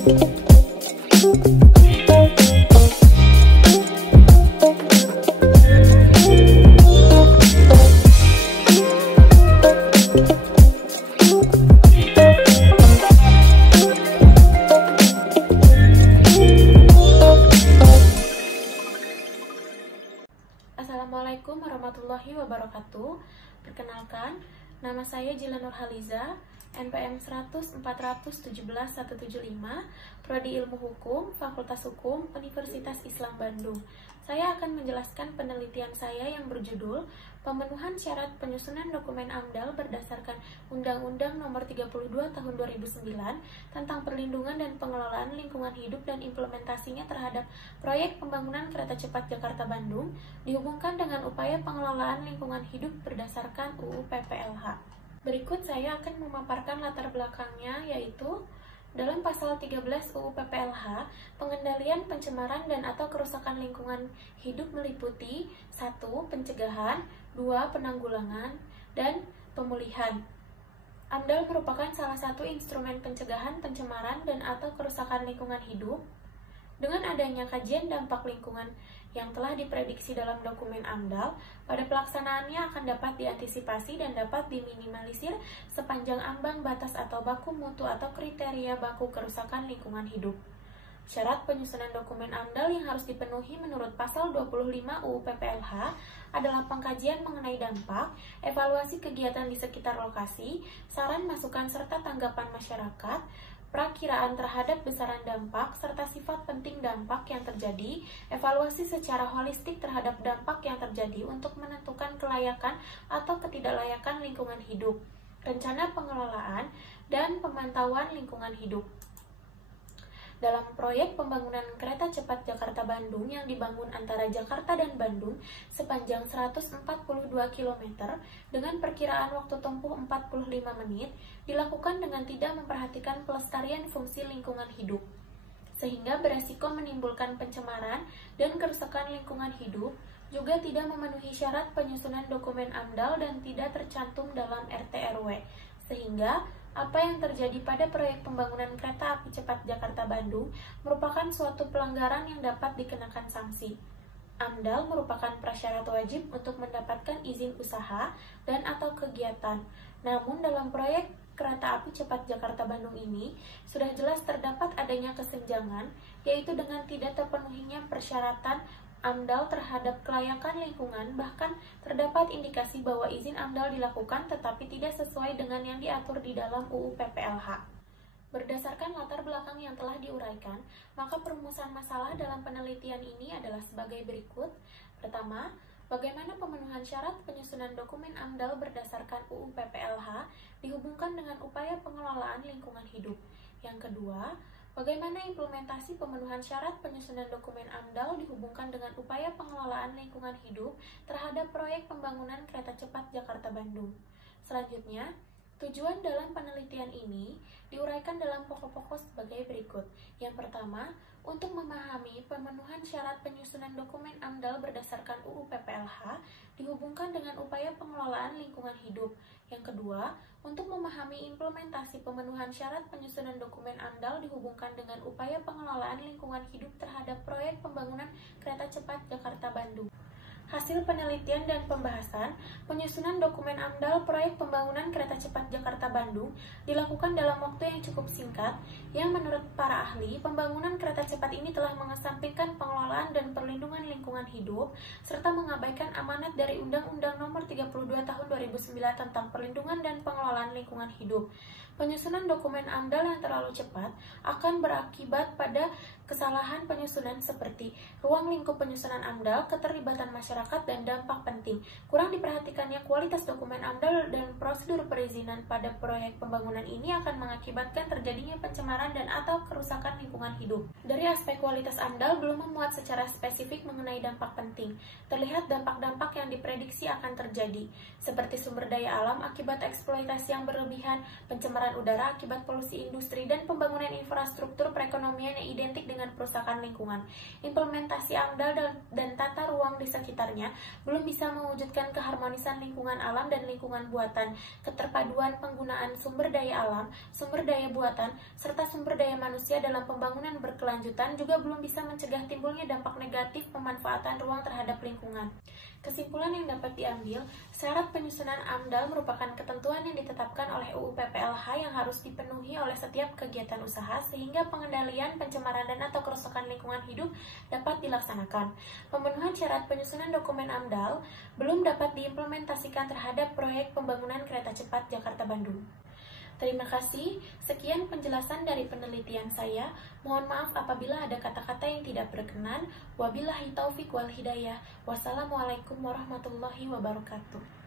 Assalamualaikum warahmatullahi wabarakatuh. Perkenalkan, nama saya Jila Nurhaliza, NPM 100417175, Prodi Ilmu Hukum, Fakultas Hukum, Universitas Islam Bandung. Saya akan menjelaskan penelitian saya yang berjudul Pemenuhan Syarat Penyusunan Dokumen AMDAL berdasarkan Undang-Undang Nomor 32 Tahun 2009 tentang Perlindungan dan Pengelolaan Lingkungan Hidup dan implementasinya terhadap proyek pembangunan kereta cepat Jakarta-Bandung dihubungkan dengan upaya pengelolaan lingkungan hidup berdasarkan UU PPLH. Berikut saya akan memaparkan latar belakangnya, yaitu dalam pasal 13 UU PPLH, pengendalian pencemaran dan atau kerusakan lingkungan hidup meliputi 1. Pencegahan, 2. Penanggulangan, dan pemulihan. AMDAL merupakan salah satu instrumen pencegahan pencemaran dan atau kerusakan lingkungan hidup. Dengan adanya kajian dampak lingkungan yang telah diprediksi dalam dokumen AMDAL, pada pelaksanaannya akan dapat diantisipasi dan dapat diminimalisir sepanjang ambang batas atau baku mutu atau kriteria baku kerusakan lingkungan hidup. Syarat penyusunan dokumen AMDAL yang harus dipenuhi menurut pasal 25 UU PPLH adalah pengkajian mengenai dampak, evaluasi kegiatan di sekitar lokasi, saran masukan serta tanggapan masyarakat, perakiraan terhadap besaran dampak, serta sifat penting dampak yang terjadi, evaluasi secara holistik terhadap dampak yang terjadi untuk menentukan kelayakan atau ketidaklayakan lingkungan hidup, rencana pengelolaan, dan pemantauan lingkungan hidup. Dalam proyek pembangunan kereta cepat Jakarta-Bandung yang dibangun antara Jakarta dan Bandung sepanjang 142 km dengan perkiraan waktu tempuh 45 menit dilakukan dengan tidak memperhatikan pelestarian fungsi lingkungan hidup, sehingga beresiko menimbulkan pencemaran dan kerusakan lingkungan hidup, juga tidak memenuhi syarat penyusunan dokumen AMDAL dan tidak tercantum dalam RT/RW, sehingga apa yang terjadi pada proyek pembangunan kereta api cepat Jakarta-Bandung merupakan suatu pelanggaran yang dapat dikenakan sanksi. AMDAL merupakan prasyarat wajib untuk mendapatkan izin usaha dan atau kegiatan. Namun dalam proyek kereta api cepat Jakarta-Bandung ini sudah jelas terdapat adanya kesenjangan, yaitu dengan tidak terpenuhinya persyaratan AMDAL terhadap kelayakan lingkungan, bahkan terdapat indikasi bahwa izin AMDAL dilakukan tetapi tidak sesuai dengan yang diatur di dalam UU PPLH. Berdasarkan latar belakang yang telah diuraikan, maka perumusan masalah dalam penelitian ini adalah sebagai berikut. Pertama, bagaimana pemenuhan syarat penyusunan dokumen AMDAL berdasarkan UU PPLH dihubungkan dengan upaya pengelolaan lingkungan hidup. Yang kedua, bagaimana implementasi pemenuhan syarat penyusunan dokumen AMDAL dihubungkan dengan upaya pengelolaan lingkungan hidup terhadap proyek pembangunan kereta cepat Jakarta-Bandung. Selanjutnya, tujuan dalam penelitian ini diuraikan dalam pokok-pokok sebagai berikut. Yang pertama, untuk memahami pemenuhan syarat penyusunan dokumen AMDAL berdasarkan UU PPLH dihubungkan dengan upaya pengelolaan lingkungan hidup. Yang kedua, untuk memahami implementasi pemenuhan syarat penyusunan dokumen AMDAL dihubungkan dengan upaya pengelolaan lingkungan hidup terhadap proyek pembangunan kereta cepat Jakarta-Bandung. Hasil penelitian dan pembahasan, penyusunan dokumen AMDAL proyek pembangunan kereta cepat Jakarta-Bandung dilakukan dalam waktu yang cukup singkat, yang menurut para ahli, pembangunan kereta cepat ini telah mengesampingkan pengelolaan dan perlindungan lingkungan hidup, serta mengabaikan amanat dari Undang-Undang Nomor 32 Tahun 2009 tentang Perlindungan dan Pengelolaan Lingkungan Hidup. Penyusunan dokumen AMDAL yang terlalu cepat akan berakibat pada kesalahan penyusunan seperti ruang lingkup penyusunan AMDAL, keterlibatan masyarakat, dan dampak penting. Kurang diperhatikannya kualitas dokumen AMDAL dan prosedur perizinan pada proyek pembangunan ini akan mengakibatkan terjadinya pencemaran dan atau kerusakan lingkungan hidup. Dari aspek kualitas AMDAL belum memuat secara spesifik mengenai dampak penting. Terlihat dampak-dampak yang diprediksi akan terjadi, seperti sumber daya alam akibat eksploitasi yang berlebihan, pencemaran udara akibat polusi industri, dan pembangunan infrastruktur perekonomian yang identik dengan dengan perusakan lingkungan. Implementasi AMDAL dan tata ruang di sekitarnya belum bisa mewujudkan keharmonisan lingkungan alam dan lingkungan buatan, keterpaduan penggunaan sumber daya alam, sumber daya buatan, serta sumber daya manusia dalam pembangunan berkelanjutan juga belum bisa mencegah timbulnya dampak negatif pemanfaatan ruang terhadap lingkungan. Kesimpulan yang dapat diambil, syarat penyusunan AMDAL merupakan ketentuan yang ditetapkan oleh UU PPLH yang harus dipenuhi oleh setiap kegiatan usaha sehingga pengendalian pencemaran dan atau kerusakan lingkungan hidup dapat dilaksanakan. Pemenuhan syarat penyusunan dokumen AMDAL belum dapat diimplementasikan terhadap proyek pembangunan kereta cepat Jakarta-Bandung. Terima kasih, sekian penjelasan dari penelitian saya. Mohon maaf apabila ada kata-kata yang tidak berkenan. Wabillahi taufik wal hidayah. Wassalamualaikum warahmatullahi wabarakatuh.